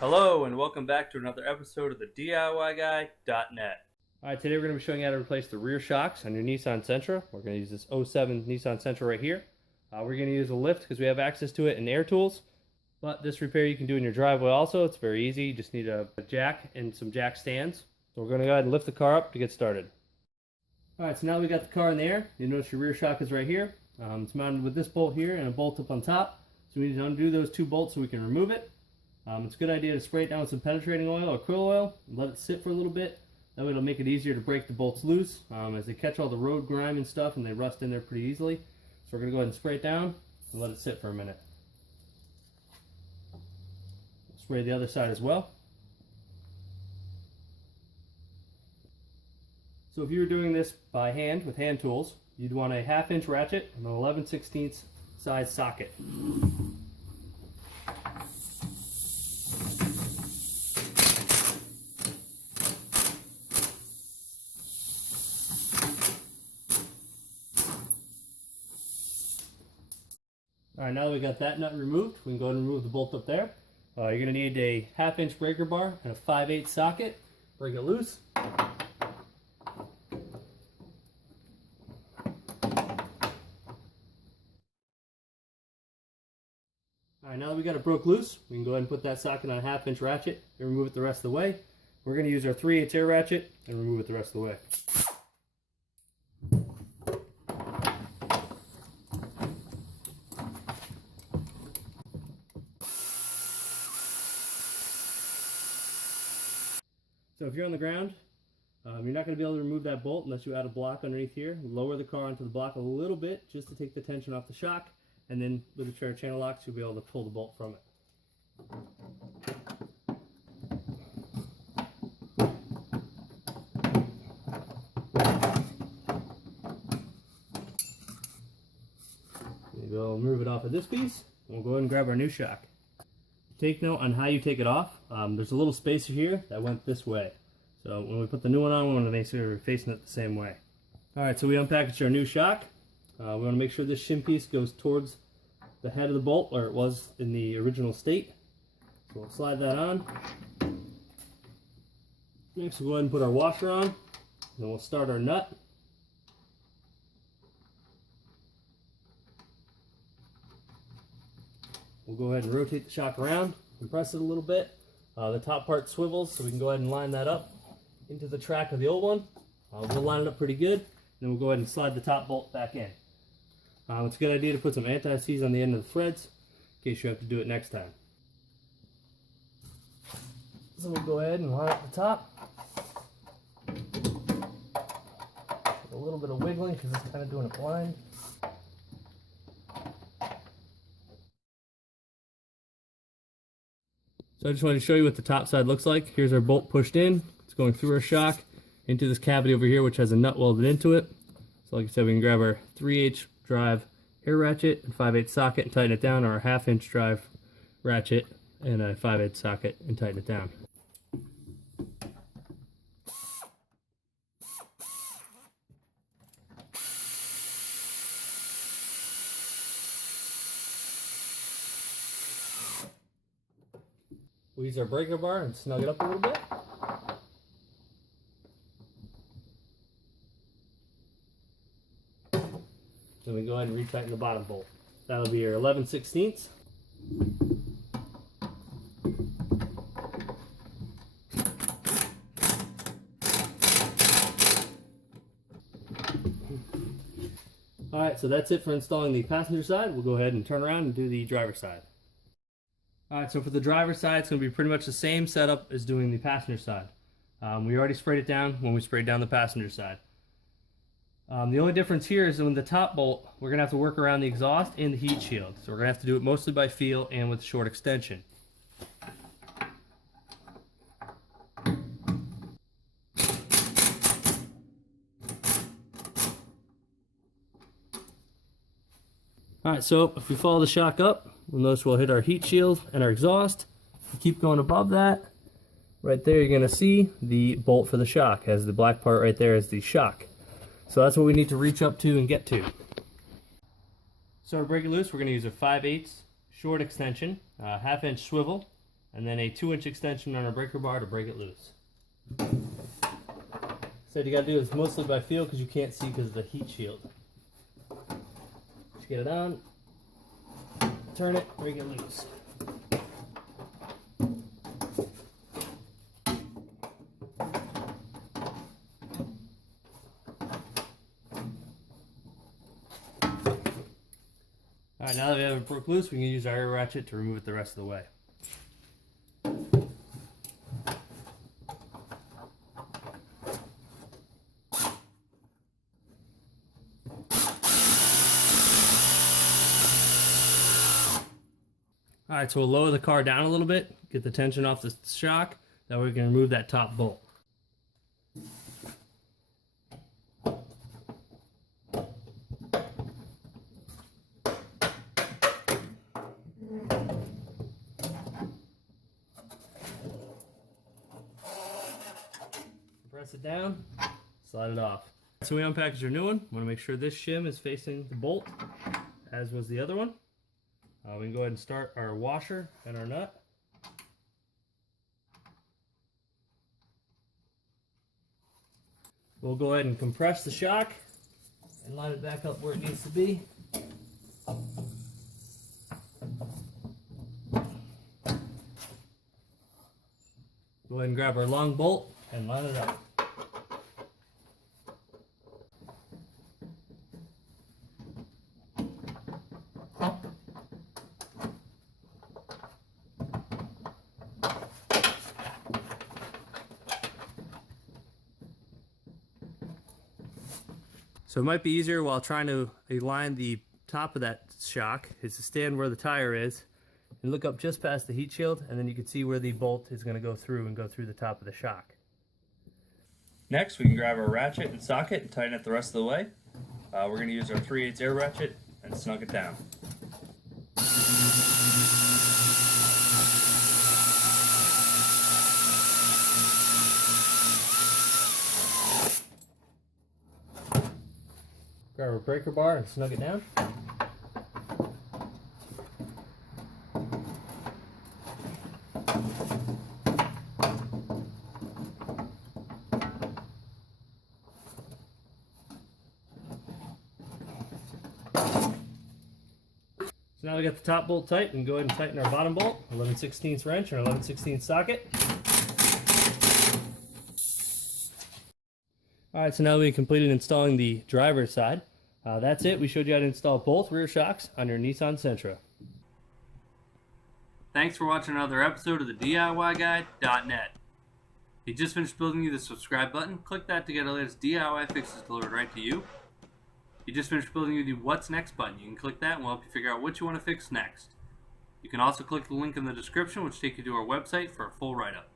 Hello and welcome back to another episode of the DIYGuy.net. Alright, today we're going to be showing you how to replace the rear shocks on your Nissan Sentra. We're going to use this '07 Nissan Sentra right here. We're going to use a lift because we have access to it and air tools. But this repair you can do in your driveway also. It's very easy. You just need a jack and some jack stands. So we're going to go ahead and lift the car up to get started. Alright, so now we got the car in the air. You notice your rear shock is right here. It's mounted with this bolt here and a bolt up on top. So we need to undo those two bolts so we can remove it. It's a good idea to spray it down with some penetrating oil or krill oil and let it sit for a little bit. That way it'll make it easier to break the bolts loose as they catch all the road grime and stuff and they rust in there pretty easily. So we're going to go ahead and spray it down and let it sit for a minute. Spray the other side as well. So if you were doing this by hand with hand tools, you'd want a 1/2 inch ratchet and an 11/16 size socket. Alright, now that we got that nut removed, we can go ahead and remove the bolt up there. You're going to need a 1/2 inch breaker bar and a 5/8 socket. Break it loose. Alright, now that we got it broke loose, we can go ahead and put that socket on a 1/2 inch ratchet and remove it the rest of the way. We're going to use our 3/8 air ratchet and remove it the rest of the way. So if you're on the ground, you're not going to be able to remove that bolt unless you add a block underneath here. Lower the car onto the block a little bit just to take the tension off the shock, and then with a pair of channel locks you'll be able to pull the bolt from it. We'll remove it off of this piece, and we'll go ahead and grab our new shock. Take note on how you take it off. There's a little spacer here that went this way. So when we put the new one on, we want to make sure we're facing it the same way. Alright, so we unpackaged our new shock. We want to make sure this shim piece goes towards the head of the bolt where it was in the original state. So we'll slide that on. Next we'll go ahead and put our washer on. Then we'll start our nut. We'll go ahead and rotate the shock around, compress it a little bit. The top part swivels, so we can go ahead and line that up into the track of the old one. We'll line it up pretty good. Then we'll go ahead and slide the top bolt back in. It's a good idea to put some anti-seize on the end of the threads in case you have to do it next time. So we'll go ahead and line up the top. A little bit of wiggling because it's kind of doing it blind. So I just wanted to show you what the top side looks like. Here's our bolt pushed in. It's going through our shock into this cavity over here, which has a nut welded into it. So like I said, we can grab our 3/8 drive air ratchet and 5/8 socket and tighten it down, or a 1/2 inch drive ratchet and a 5/8 socket and tighten it down. We'll use our breaker bar and snug it up a little bit. Then we go ahead and retighten the bottom bolt. That'll be your 11/16. Alright, so that's it for installing the passenger side. We'll go ahead and turn around and do the driver's side. Alright, so for the driver's side, it's going to be pretty much the same setup as doing the passenger side. We already sprayed it down when we sprayed down the passenger side. The only difference here is that with the top bolt, we're going to have to work around the exhaust and the heat shield. So we're going to have to do it mostly by feel and with short extension. Alright, so if we follow the shock up, we'll notice we'll hit our heat shield and our exhaust. If you keep going above that, right there you're going to see the bolt for the shock. Has the black part right there as the shock. So that's what we need to reach up to and get to. So to break it loose, we're going to use a 5/8 short extension, 1/2 inch swivel, and then a 2-inch extension on our breaker bar to break it loose. Said you gotta do this mostly by feel because you can't see because of the heat shield. Just get it on, turn it, break it loose. Alright, now that we have it broke loose, we can use our air ratchet to remove it the rest of the way. Alright, so we'll lower the car down a little bit, get the tension off the shock, that way we can remove that top bolt. Press it down, slide it off. So we unpackaged our new one. Want to make sure this shim is facing the bolt, as was the other one. We can go ahead and start our washer and our nut. We'll go ahead and compress the shock and line it back up where it needs to be. Go ahead and grab our long bolt and line it up. So it might be easier while trying to align the top of that shock is to stand where the tire is and look up just past the heat shield, and then you can see where the bolt is going to go through and go through the top of the shock. Next, we can grab our ratchet and socket and tighten it the rest of the way. We're going to use our 3/8 air ratchet and snug it down. Grab our breaker bar and snug it down. So now we got the top bolt tight, we can go ahead and tighten our bottom bolt, 11/16 wrench or 11/16 socket. Alright, so now we completed installing the driver's side. That's it. We showed you how to install both rear shocks on your Nissan Sentra. Thanks for watching another episode of the DIYguy.net. If you just finished building you the subscribe button, click that to get the latest DIY fixes delivered right to you. If you just finished building you the What's Next button, you can click that and we'll help you figure out what you want to fix next. You can also click the link in the description which takes you to our website for a full write-up.